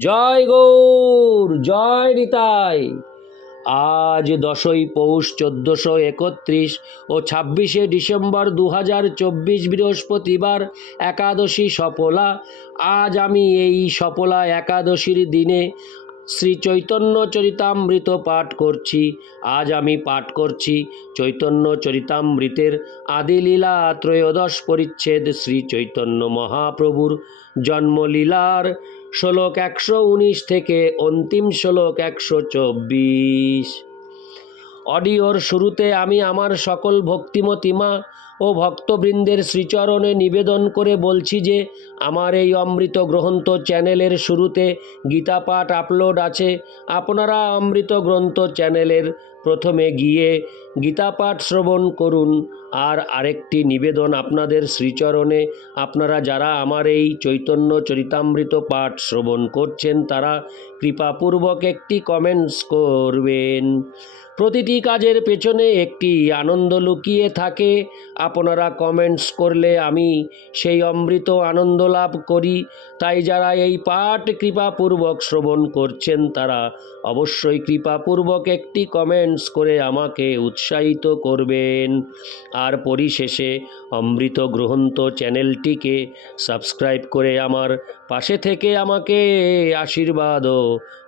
জয় গৌর, জয় নিতাই। আজ দশই পৌষ চোদ্দোশো একত্রিশ ও ছাব্বিশে ডিসেম্বর দু হাজার চব্বিশ বৃহস্পতিবার একাদশী সফলা আজ আমি এই সফলা একাদশীর দিনে শ্রী চৈতন্য চরিতামৃত পাঠ করছি। আজ আমি পাঠ করছি চৈতন্য চরিতামৃতের আদিলীলা ত্রয়োদশ পরিচ্ছেদ শ্রী চৈতন্য মহাপ্রভুর জন্মলীলার শ্লোক একশো উনিশ থেকে অন্তিম শ্লোক একশো চব্বিশ। অডিওর শুরুতে আমি আমার সকল ভক্তিমতিমা ও ভক্তবৃন্দের শ্রীচরণে নিবেদন করে বলছি যে, আমার এই অমৃত গ্রন্থ চ্যানেলের শুরুতে গীতা পাঠ আপলোড আছে। আপনারা অমৃত গ্রন্থ চ্যানেলের প্রথমে গিয়ে গীতা পাঠ শ্রবণ করুন। আর আরেকটি নিবেদন আপনাদের শ্রীচরণে। আপনারা যারা আমার এই চৈতন্য চরিতামৃত পাঠ শ্রবণ করছেন, তারা কৃপাপূর্বক একটি কমেন্টস করবেন। প্রতিটি কাজের পেছনে একটি আনন্দ লুকিয়ে থাকে। আপনারা কমেন্টস করলে আমি সেই অমৃত আনন্দ লাভ করি। তাই যারা এই পাঠ কৃপাপূর্বক শ্রবণ করছেন, তারা অবশ্যই কৃপাপূর্বক একটি কমেন্টস করে আমাকে উৎসাহিত করবেন। আর পরিশেষে অমৃত গ্রহন্ত চ্যানেলটিকে সাবস্ক্রাইব করে আমার পাশে থেকে আমাকে আশীর্বাদ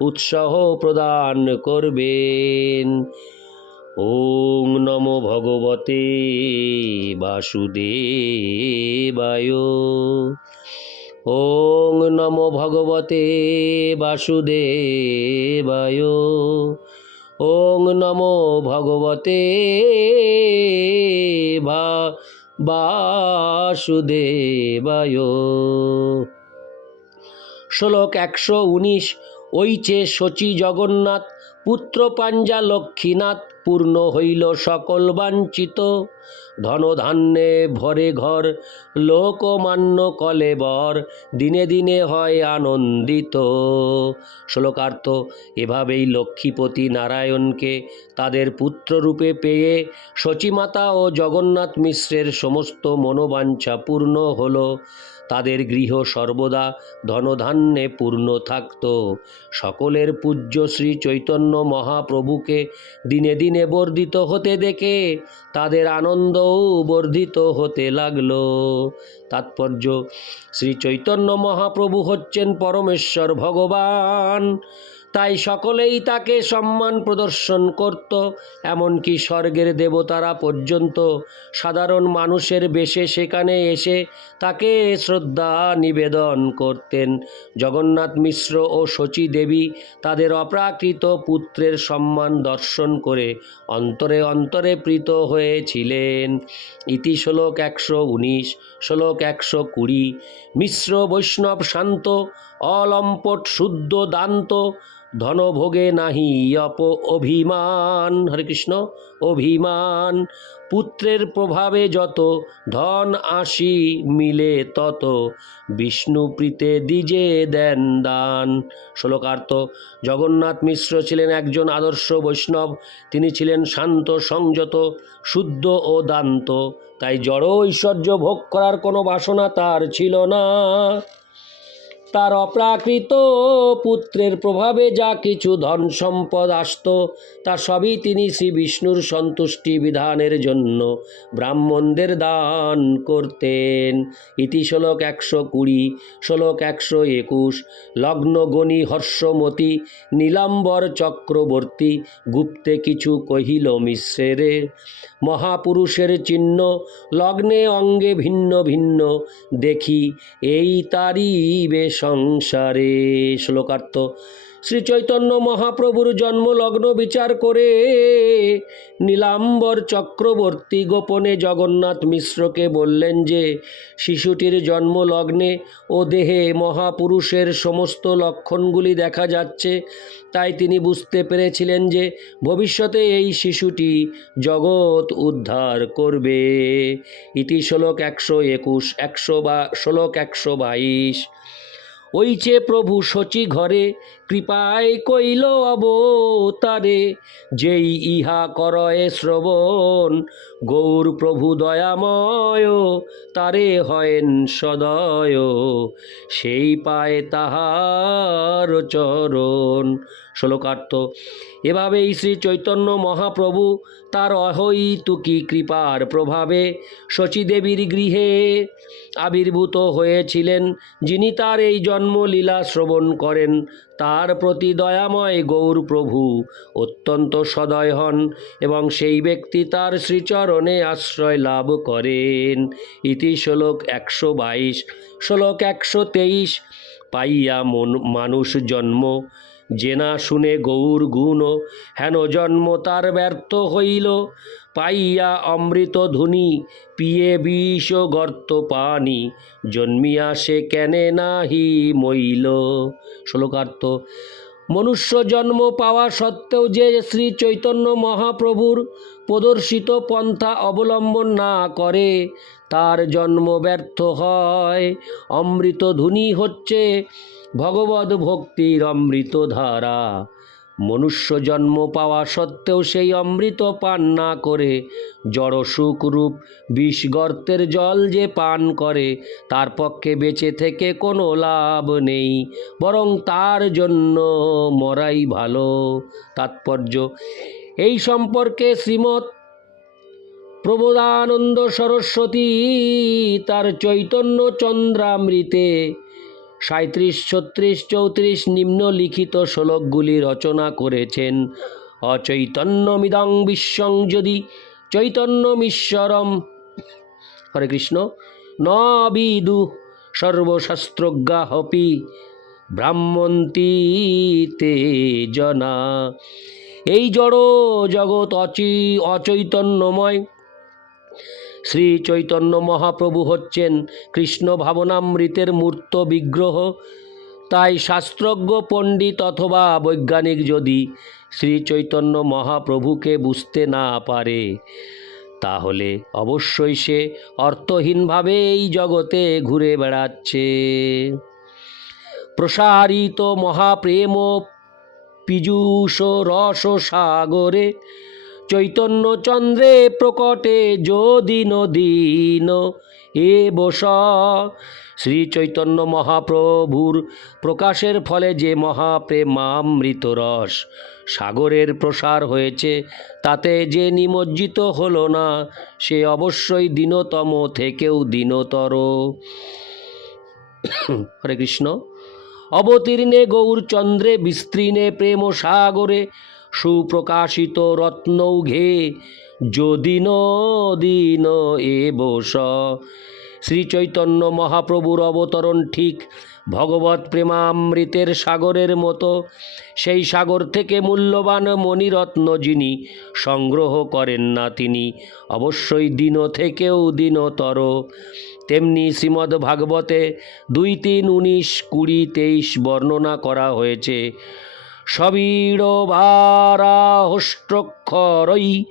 উৎসাহ প্রদান করবেন। ওং নমো ভগবতে বাসুদেবায়। ওং নমো ভগবতে বাসুদেবায়। ওং নমো ভগবতে বাসুদেবায়। শ্লোক একশো উনিশ ওইচে শচী জগন্নাথ, পুত্র পাঞ্জা লক্ষ্মীনাথ, পূর্ণ হইল সকল বাঞ্ছিত। ধনধান্যে ভরে ঘর, লোকমান্য কলেবর দিনে দিনে হয় আনন্দিত। শ্লোকার্থ, এভাবেই লক্ষ্মীপতি নারায়ণকে তাদের পুত্ররূপে পেয়ে শচীমাতা ও জগন্নাথ মিশ্রের সমস্ত মনোবাঞ্ছা পূর্ণ হলো। তাদের গৃহ সর্বদা ধনধান্যে পূর্ণ থাকত। সকলের পূজ্য শ্রী চৈতন্য মহাপ্রভুকে দিনে দিনে বর্ধিত হতে দেখে তাদের আনন্দও বর্ধিত হতে লাগল। তাৎপর্য, শ্রী চৈতন্য মহাপ্রভু হচ্ছেন পরমেশ্বর ভগবান। তাই সকলেই তাকে সম্মান প্রদর্শন করত, এমনকি স্বর্গের দেবতারা পর্যন্ত। সাধারণ মানুষের বেশে সেখানে এসে তাকে শ্রদ্ধা নিবেদন করতেন। জগন্নাথ মিশ্র ও শচী দেবী তাদের অপ্রাকৃত পুত্রের সম্মান দর্শন করে অন্তরে অন্তরে প্রীত হয়েছিলেন। ইতি শ্লোক একশো উনিশ, শ্লোক একশো কুড়ি, মিশ্র বৈষ্ণব শান্ত অলম্পট শুদ্ধ দান্ত, ধনভোগে নাহি অপ অভিমান। হরে কৃষ্ণ, অভিমান। পুত্রের প্রভাবে যত, ধন আসি মিলে তত। বিষ্ণু প্রীতে দিজে দেন দান। শ্লোকার্থ, জগন্নাথ মিশ্র ছিলেন একজন আদর্শ বৈষ্ণব। তিনি ছিলেন শান্ত, সংযত, শুদ্ধ ও দান্ত। তাই জড় ঐশ্বর্য ভোগ করার কোনো বাসনা তার ছিল না। তার অপ্রাকৃত পুত্রের প্রভাবে যা কিছু ধন সম্পদ আসত, তা সবই তিনি শ্রী বিষ্ণুর সন্তুষ্টি বিধানের জন্য ব্রাহ্মণদের দান করতেন। ইতি শ্লোক একশো কুড়ি, শ্লোক একশো একুশ লগ্ন গণি হর্ষমতি, নীলাম্বর চক্রবর্তী গুপ্তে কিছু কহিল মিশ্রেরে, মহাপুরুষের চিহ্ন লগ্নে অঙ্গে ভিন্ন ভিন্ন দেখি, এই তারই বে সংসারে শ্লোকার্থ। শ্রী চৈতন্য মহাপ্রভুর জন্মলগ্ন বিচার করে নীলাম্বর চক্রবর্তী গোপনে জগন্নাথ মিশ্রকে বললেন যে, শিশুটির জন্মলগ্নে ও দেহে মহাপুরুষের সমস্ত লক্ষণগুলি দেখা যাচ্ছে। তাই তিনি বুঝতে পেরেছিলেন যে, ভবিষ্যতে এই শিশুটি জগৎ উদ্ধার করবে। ইতি শ্লোক একশো একুশ, একশো বা, শ্লোক একশো বাইশ। ওইচে প্রভু শচী ঘরে, কৃপায় কইল অবতারে, যেই ইহা করয়ে শ্রবণ, গৌর প্রভু দয়াময়, তারে হয়েন সদয়, সেই পায় তাহার চরণ। শ্লোকার্থ, এভাবেই শ্রী চৈতন্য মহাপ্রভু তার অহৈতুকী কৃপার প্রভাবে শচীদেবীর গৃহে আবির্ভূত হয়েছিলেন, যিনি তার এই জন্মলীলা শ্রবণ করেন। তার প্রতি দয়াময় গৌর প্রভু অত্যন্ত সদয় হন এবং সেই ব্যক্তি তার শ্রীচরণে আশ্রয় লাভ করেন। ইতি শ্লোক একশো বাইশ। শ্লোক একশো তেইশ। পাইয়া মন, মানুষ জন্ম জেনা শুনে গৌর গুণ, হেন জন্ম তার ব্যর্থ হইল। পাইয়া অমৃত ধুনি, পিয়ে বিষ গর্ত পানি। জন্মিয়া সে কেনে নাহি মইল। শ্লোকার্থ, মনুষ্য জন্ম পাওয়া সত্ত্বেও যে শ্রী চৈতন্য মহাপ্রভুর প্রদর্শিত পন্থা অবলম্বন না করে, তার জন্ম ব্যর্থ হয়। অমৃত ধুনি হচ্ছে ভগবত ভক্তির অমৃত ধারা মনুষ্য জন্ম পাওয়া সত্ত্বেও সেই অমৃত পান না করে, জড় সুখরূপ বিষ গর্তের জল যে পান করে, তার পক্ষে বেঁচে থেকে কোনো লাভ নেই, বরং তার জন্য মরাই ভালো। তাৎপর্য, এই সম্পর্কে শ্রীমৎ প্রবোধানন্দ সরস্বতী তার চৈতন্য চন্দ্রামৃতে সাঁত্রিশ ছত্রিশ, চৌত্রিশ নিম্নলিখিত শ্লোকগুলি রচনা করেছেন। অচৈতন্যমিদং বিশ্বং যদি চৈতন্যমীশ্বরম। হরে কৃষ্ণ। নবিদু বিদু সর্বশাস্ত্রজ্ঞাহপি ব্রাহ্মন্তি জনা। এই জড় জগৎ অচি অচৈতন্যময়। শ্রী চৈতন্য মহাপ্রভু হচ্ছেন কৃষ্ণ ভাবনামৃতের মূর্ত বিগ্রহ। তাই শাস্ত্রজ্ঞ, পণ্ডিত অথবা বৈজ্ঞানিক যদি শ্রী চৈতন্য মহাপ্রভুকে বুঝতে না পারে, তাহলে অবশ্যই সে অর্থহীনভাবে এই জগতে ঘুরে বেড়াচ্ছে। প্রসারিত মহাপ্রেম, পীযূষ রস সাগরে চৈতন্য চন্দ্রে প্রকটে যদিন দিন এ বস। শ্রী চৈতন্য মহাপ্রভুর প্রকাশের ফলে যে মহাপ্রেমামৃত রস সাগরের প্রসার হয়েছে, তাতে যে নিমজ্জিত হলো না, সে অবশ্যই দীনতম থেকেও দীনতর। হরে কৃষ্ণ। অবতীর্ণে গৌরচন্দ্রে বিস্তীর্ণে প্রেম সাগরে সুপ্রকাশিত রত্নৌঘে যদিন দিন এ বস। শ্রী চৈতন্য মহাপ্রভুর অবতরণ ঠিক ভগবত প্রেমামৃতের সাগরের মতো। সেই সাগর থেকে মূল্যবান মণিরত্ন যিনি সংগ্রহ করেন না তিনি, অবশ্যই দিন থেকেও দিনতর। তেমনি শ্রীমদ্ ভাগবতে দুই তিন উনিশ কুড়ি তেইশ বর্ণনা করা হয়েছে। বারাহষ্ট্রক্ষরই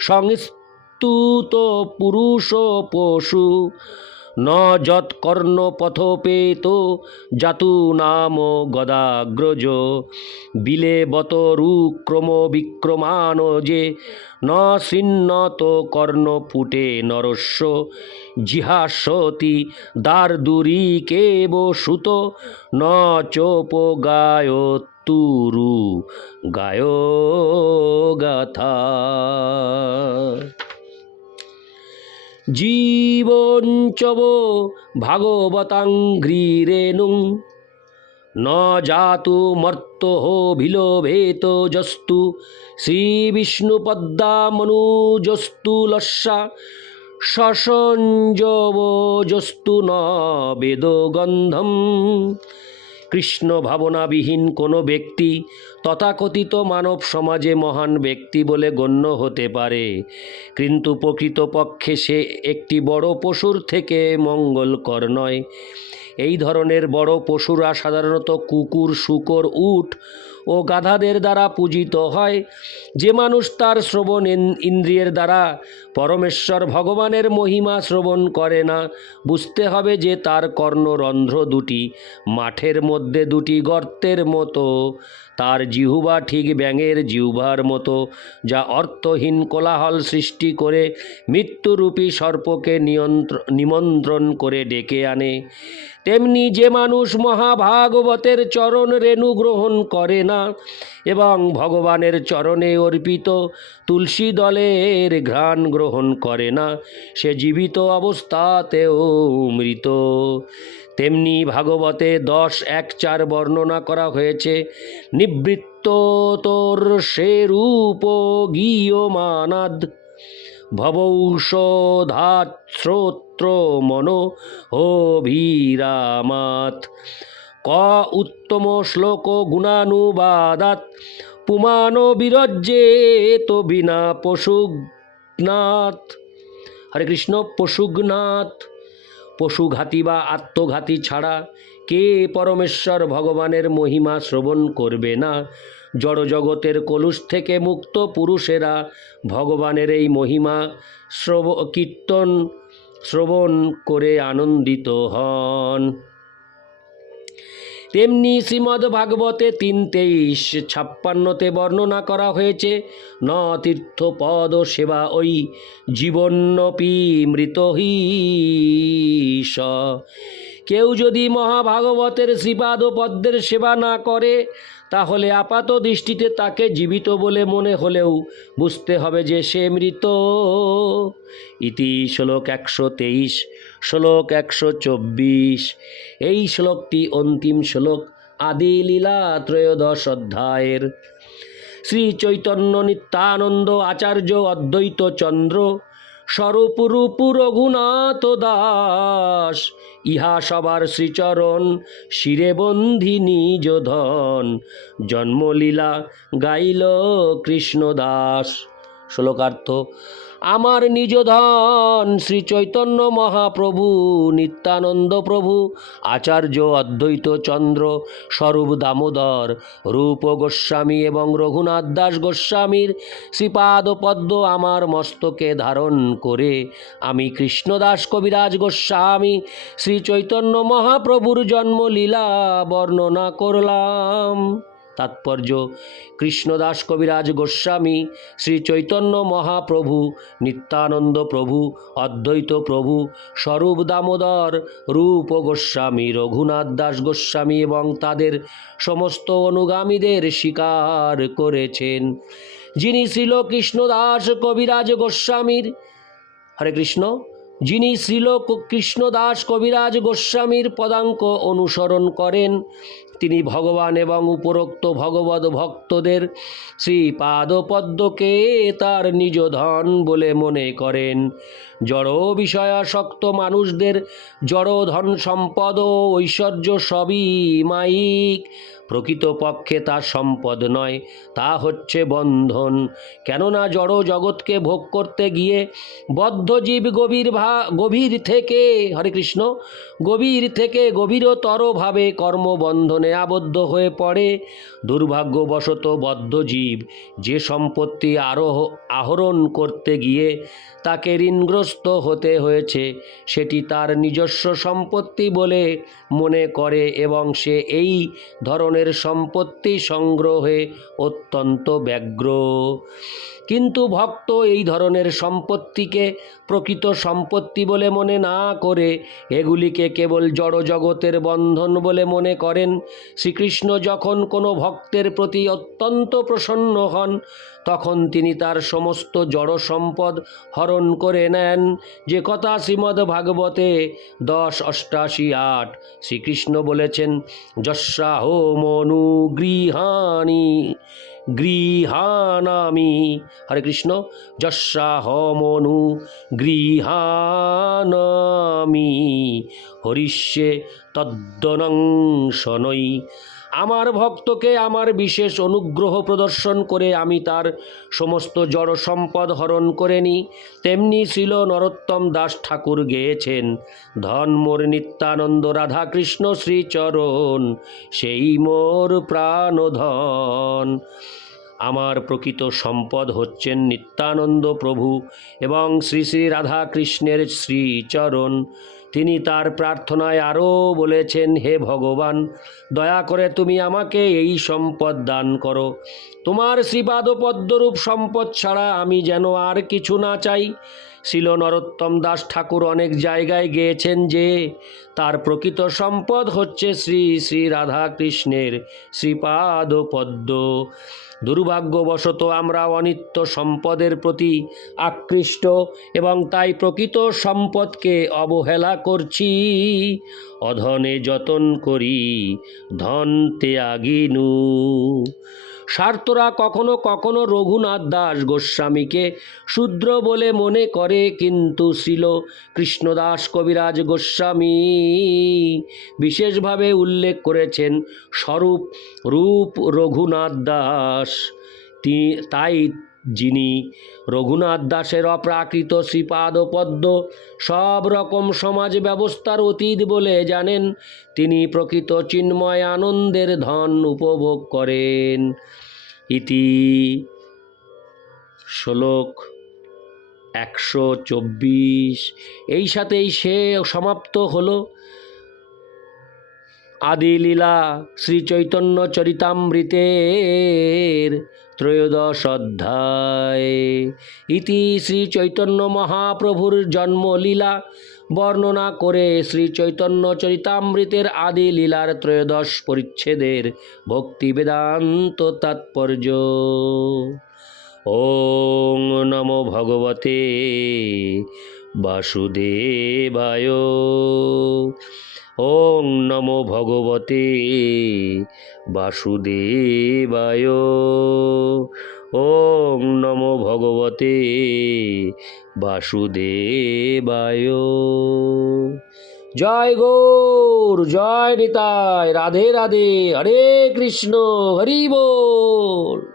সংস্তুত পুরুষ পশু ন যৎকর্ণ পথপেত জাতু নাম গদাগ্রজ। বিলে বত রুক্রম বিক্রমান যে ন শৃণ্যত কর্ণ ফুটে নরস্য। জিহাসতি দ্বারদুরি কেব সুত ন চোপ গায় তুরু গায় গাথা। জীবঞ্চব ভাগবতাঙ্ঘ্রিরেণুং ন জাতু মর্ত ভিলোভেত জস্তু শ্রীবিষ্ণুপদ্মামনুজস্তু লস্যা। সসঞ্জব জস্তু ন বেদগন্ধম। কৃষ্ণ ভাবনাবিহীন কোনো ব্যক্তি তথাকথিত মানব সমাজে মহান ব্যক্তি বলে গণ্য হতে পারে। কিন্তু প্রকৃতপক্ষে সে একটি বড় পশুর থেকে মঙ্গলকর নয়। এই ধরনের বড় পশুরা সাধারণত কুকুর, শুকর, উট ও গাধাদের দ্বারা পূজিত হয়। যে মানুষ তার শ্রবণ ইন্দ্রিয়ের দ্বারা পরমেশ্বর ভগবানের মহিমা শ্রবণ করে না, বুঝতে হবে যে তার কর্ণরন্ধ্র দুটি, মাঠের মধ্যে দুটি গর্তের মতো। তার জিহুবা ঠিক ব্যাঙের জিহুবার মতো, যা অর্থহীন কোলাহল সৃষ্টি করে মৃত্যুরূপী সর্পকে নিয়ন্ত্র, নিমন্ত্রণ করে ডেকে আনে। তেমনি যে মানুষ মহাভাগবতের চরণ রেণু গ্রহণ করে না এবং ভগবানের চরণে অর্পিত তুলসী দলের ঘ্রাণ গ্রহণ করে না, সে জীবিত অবস্থাতেও মৃত। তেমনি ভাগবতে দশ এক চার বর্ণনা করা হয়েছে, নিবৃত্ত তোর সে রূপ গীয়মানাদ। ভবৌষধাত শ্রোত্র মনো অভিরামাত। ক উত্তম শ্লোক গুণানুবাদাত। পুমানো বিরজ্যে তো বিনা পশুঘ্নাথ হরে কৃষ্ণ পশুঘ্নাথ পশুঘাতী বা আত্মঘাতী ছাড়া কে পরমেশ্বর ভগবানের মহিমা শ্রবণ করবে না? জড়জগতের কলুষ থেকে মুক্ত পুরুষেরা ভগবানের এই মহিমা শ্রব, কীর্তন শ্রবণ করে আনন্দিত হন। তেমনি শ্রীমদ্ ভাগবতে তিন তেইশ ছাপ্পান্নতে বর্ণনা করা হয়েছে, ন তীর্থপদ সেবা ওই জীবন্নপি মৃতহীশ কেউ যদি মহাভাগবতের শ্রীপাদ পদ্মের সেবা না করে, তাহলে আপাত দৃষ্টিতে তাকে জীবিত বলে মনে হলেও বুঝতে হবে যে সে মৃত। ইতি শ্লোক একশো তেইশ। শ্লোক একশো চব্বিশ। এই শ্লোকটি অন্তিম শ্লোক আদি লীলা ত্রয়োদশ অধ্যায়ের। শ্রী চৈতন্য নিত্যানন্দ আচার্য অদ্বৈত চন্দ্র স্বরূপ রঘুনাথ দাস, ইহা সবার শ্রীচরণ শিরে বন্ধি নিজ ধন, জন্মলীলা গাইল কৃষ্ণদাস। শ্লোকার্থ আমার নিজ ধন শ্রী চৈতন্য মহাপ্রভু, নিত্যানন্দ প্রভু, আচার্য অদ্বৈত চন্দ্র স্বরূপ দামোদর, রূপ গোস্বামী এবং রঘুনাথ দাস গোস্বামীর শ্রীপাদ পদ্ম আমার মস্তকে ধারণ করে আমি কৃষ্ণদাস কবিরাজ গোস্বামী শ্রী চৈতন্য মহাপ্রভুর জন্মলীলা বর্ণনা করলাম। তাৎপর্য। কৃষ্ণদাস কবিরাজ গোস্বামী, শ্রী চৈতন্য মহাপ্রভু, নিত্যানন্দ প্রভু, অদ্বৈত প্রভু, স্বরূপ দামোদর, রূপ গোস্বামী, রঘুনাথ দাস গোস্বামী এবং তাদের সমস্ত অনুগামীদের স্বীকার করেছেন। যিনি শ্রীল কৃষ্ণদাস কবিরাজ গোস্বামীর। হরে কৃষ্ণ। যিনি শ্রীল কৃষ্ণদাস কবিরাজ গোস্বামীর পদাঙ্ক অনুসরণ করেন, তিনি ভগবান এবং উপরোক্ত ভগবত ভক্তদের শ্রীপাদপদ্মকে তার নিজ ধন বলে মনে করেন। জড় বিষয়াসক্ত মানুষদের, জড় ধন সম্পদ ও ঐশ্বর্য সবই মাইক। প্রকৃতপক্ষে তা সম্পদ নয়, তা হচ্ছে বন্ধন। কেননা জড় জগৎকে ভোগ করতে গিয়ে বদ্ধজীব গভীর ভা, গভীর থেকে, হরে কৃষ্ণ, গভীর থেকে গভীরতরভাবে কর্মবন্ধনে আবদ্ধ হয়ে পড়ে। দুর্ভাগ্যবশত বদ্ধজীব যে সম্পত্তি আরোহ, আহরণ করতে গিয়ে তাকে ঋণগ্রস্ত হতে হয়েছে, সেটি তার নিজস্ব সম্পত্তি বলে মনে করে এবং সে এই ধরনের সম্পত্তি সংগ্রহে অত্যন্ত ব্যগ্র। কিন্তু ভক্ত এই ধরনের সম্পত্তিকে প্রকৃত সম্পত্তি বলে মনে না করে এগুলিকে কেবল জড় জগতের বন্ধন বলে মনে করেন। শ্রীকৃষ্ণ যখন কোনো ভক্তের প্রতি অত্যন্ত প্রসন্ন হন, তখন তিনি তার সমস্ত জড় সম্পদ হরণ করে নেন। যে কথা শ্রীমদ্ ভাগবতে দশ অষ্টাশি আট শ্রীকৃষ্ণ বলেছেন যস্যাহ মনু গৃহাণী গৃহানামি হরে কৃষ্ণ যশাহ মনু গৃহানামি হরিষ্যে তদ্দনং শনৈ। আমার ভক্তকে আমার বিশেষ অনুগ্রহ প্রদর্শন করে আমি তার সমস্ত জড় সম্পদ হরণ করে নিই তেমনি ছিল নরোত্তম দাস ঠাকুর গেয়েছেন। ধন মোর নিত্যানন্দ রাধাকৃষ্ণ শ্রীচরণ, সেই মোর প্রাণধন। আমার প্রকৃত সম্পদ হচ্ছেন নিত্যানন্দ প্রভু এবং শ্রী শ্রী রাধাকৃষ্ণের শ্রীচরণ। তিনি তার প্রার্থনায় আরও বলেছেন, হে ভগবান, দয়া করে তুমি আমাকে এই সম্পদ দান করো। তোমার শ্রীপাদ পদ্মরূপ সম্পদ ছাড়া আমি যেন আর কিছু না চাই। শিল নরোত্তম দাস ঠাকুর অনেক জায়গায় গিয়েছেন যে তার প্রকৃত সম্পদ হচ্ছে শ্রী শ্রী রাধাকৃষ্ণের শ্রীপাদ পদ্ম দুর্ভাগ্যবশত আমরা অনিত্য সম্পদের প্রতি আকৃষ্ট এবং তাই প্রকৃত সম্পদকে অবহেলা করছি। অধনে যতন করি, ধন ত্যাগিনু। স্বার্থরা কখনো কখনো রঘুনাথ দাস গোস্বামীকে শূদ্র বলে মনে করে, কিন্তু ছিল কৃষ্ণদাস কবিরাজ গোস্বামী বিশেষভাবে উল্লেখ করেছেন, স্বরূপ রূপ রঘুনাথ দাস। তাই যিনি রঘুনাথ দাসের অপ্রাকৃত শ্রীপাদ পদ্ম সব রকম সমাজ ব্যবস্থার অতীত বলে জানেন, তিনি প্রকৃত চিন্ময় আনন্দের ধন উপভোগ করেন। ইতি শ্লোক একশো চব্বিশ। এই সাথেই সে সমাপ্ত হলো। আদিলীলা শ্রী চৈতন্য চরিতামৃতের ত্রয়োদশ অধ্যায়। ইতি শ্রী চৈতন্য মহাপ্রভুর জন্মলীলা। বর্ণনা করে শ্রী চৈতন্য চরিতামৃতের আদি লীলার ত্রয়োদশ পরিচ্ছেদের ভক্তি বেদান্ত তাৎপর্য। ওং নমো ভগবতে বাসুদেবায়। ওং নমো ভগবতে বাসুদেবায়। ওং নমো ভগবতে বাসুদেবায়। জয় গৌর জয় নিতাই রাধে রাধে হরে কৃষ্ণ হরি বল।